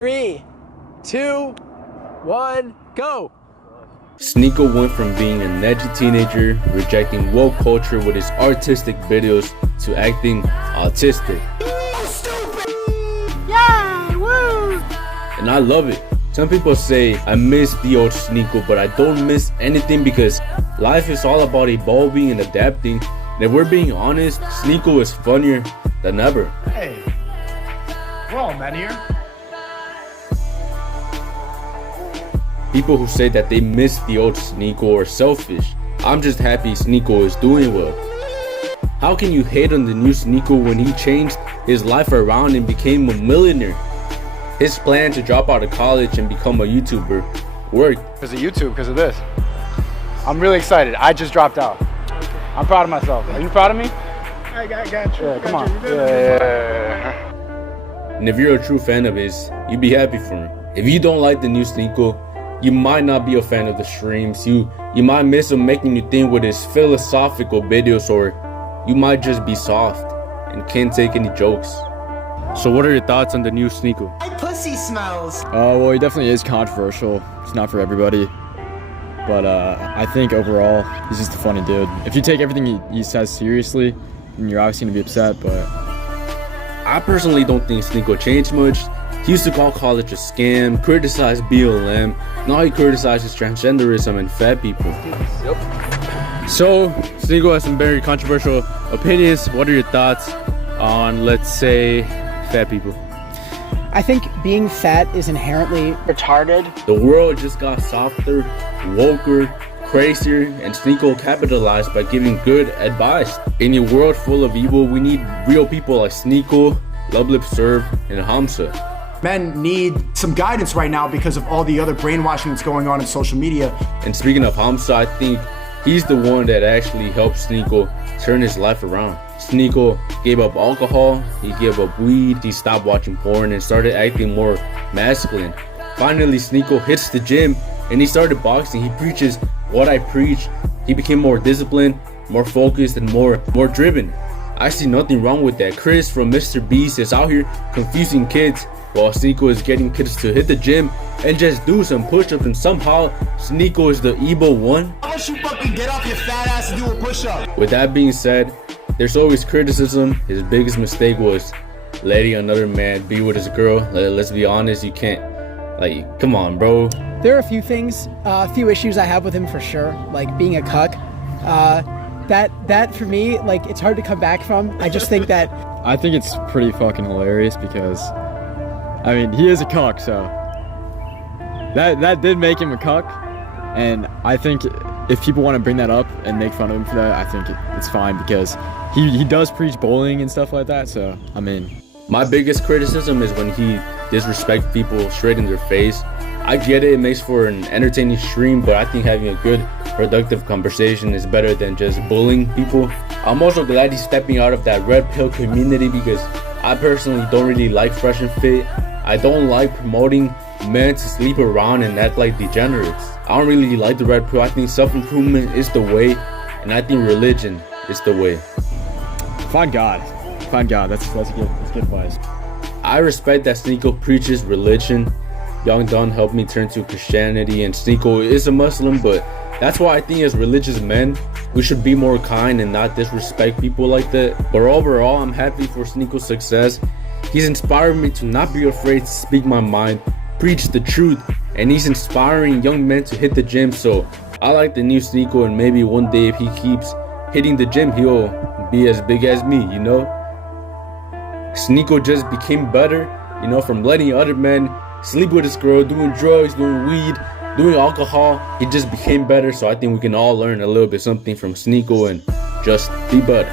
3, 2, 1, go! Sneako went from being an edgy teenager, rejecting woke culture with his artistic videos, to acting autistic. Yeah, woo! And I love it. Some people say I miss the old Sneako, but I don't miss anything because life is all about evolving and adapting. And if we're being honest, Sneako is funnier than ever. Hey, we're all men here. People who say that they miss the old Sneako are selfish. I'm just happy Sneako is doing well. How can you hate on the new Sneako when he changed his life around and became a millionaire? His plan to drop out of college and become a YouTuber worked. Because of YouTube, because of this. I'm really excited. I just dropped out. I'm proud of myself. Are you proud of me? I got you. Yeah, come on. Yeah. And if you're a true fan of his, you'd be happy for him. If you don't like the new Sneako, you might not be a fan of the streams. You might miss him making you think with his philosophical videos, or you might just be soft and can't take any jokes. So what are your thoughts on the new Sneako? My pussy smells. Well, he definitely is controversial. It's not for everybody. But I think overall, he's just a funny dude. If you take everything he says seriously, then you're obviously gonna be upset, but I personally don't think Sneako changed much. He used to call college a scam, criticize BLM, now he criticizes transgenderism and fat people. Yep. So, Sneako has some very controversial opinions. What are your thoughts on, let's say, fat people? I think being fat is inherently retarded. The world just got softer, woker, crazier, and Sneako capitalized by giving good advice. In a world full of evil, we need real people like Sneako, Loveliveserve, and Hamza. Men need some guidance right now because of all the other brainwashing that's going on in social media. And speaking of Hamza, I think he's the one that actually helped Sneako turn his life around. Sneako gave up alcohol, he gave up weed, he stopped watching porn and started acting more masculine. Finally, Sneako hits the gym and he started boxing. He preaches what I preach. He became more disciplined, more focused, and more driven. I see nothing wrong with that. Chris from Mr. Beast is out here confusing kids, while Sneako is getting kids to hit the gym and just do some push-ups, and somehow Sneako is the evil one. Why don't you fucking get off your fat ass and do a push-up? With that being said, there's always criticism. His biggest mistake was letting another man be with his girl. Let's be honest, you can't, like, come on, bro. There are a few things, a few issues I have with him for sure, like being a cuck. That for me, like, it's hard to come back from. I just think that I think it's pretty fucking hilarious because, I mean, he is a cuck, so that did make him a cuck. And I think if people want to bring that up and make fun of him for that, I think it's fine because he does preach bullying and stuff like that, so I mean. My biggest criticism is when he disrespects people straight in their face. I get it, it makes for an entertaining stream, but I think having a good, productive conversation is better than just bullying people. I'm also glad he's stepping out of that red pill community because I personally don't really like Fresh and Fit. I don't like promoting men to sleep around and act like degenerates. I don't really like the red pill. I think self-improvement is the way, and I think religion is the way. Find God. Find God. That's good advice. I respect that Sneako preaches religion. Young Don helped me turn to Christianity, and Sneako is a Muslim, but that's why I think as religious men, we should be more kind and not disrespect people like that. But overall, I'm happy for Sneako's success. He's inspired me to not be afraid to speak my mind, preach the truth, and he's inspiring young men to hit the gym. So I like the new Sneako, and maybe one day if he keeps hitting the gym, he'll be as big as me, you know? Sneako just became better, you know, from letting other men sleep with his girl, doing drugs, doing weed, doing alcohol. He just became better, so I think we can all learn a little bit something from Sneako and just be better.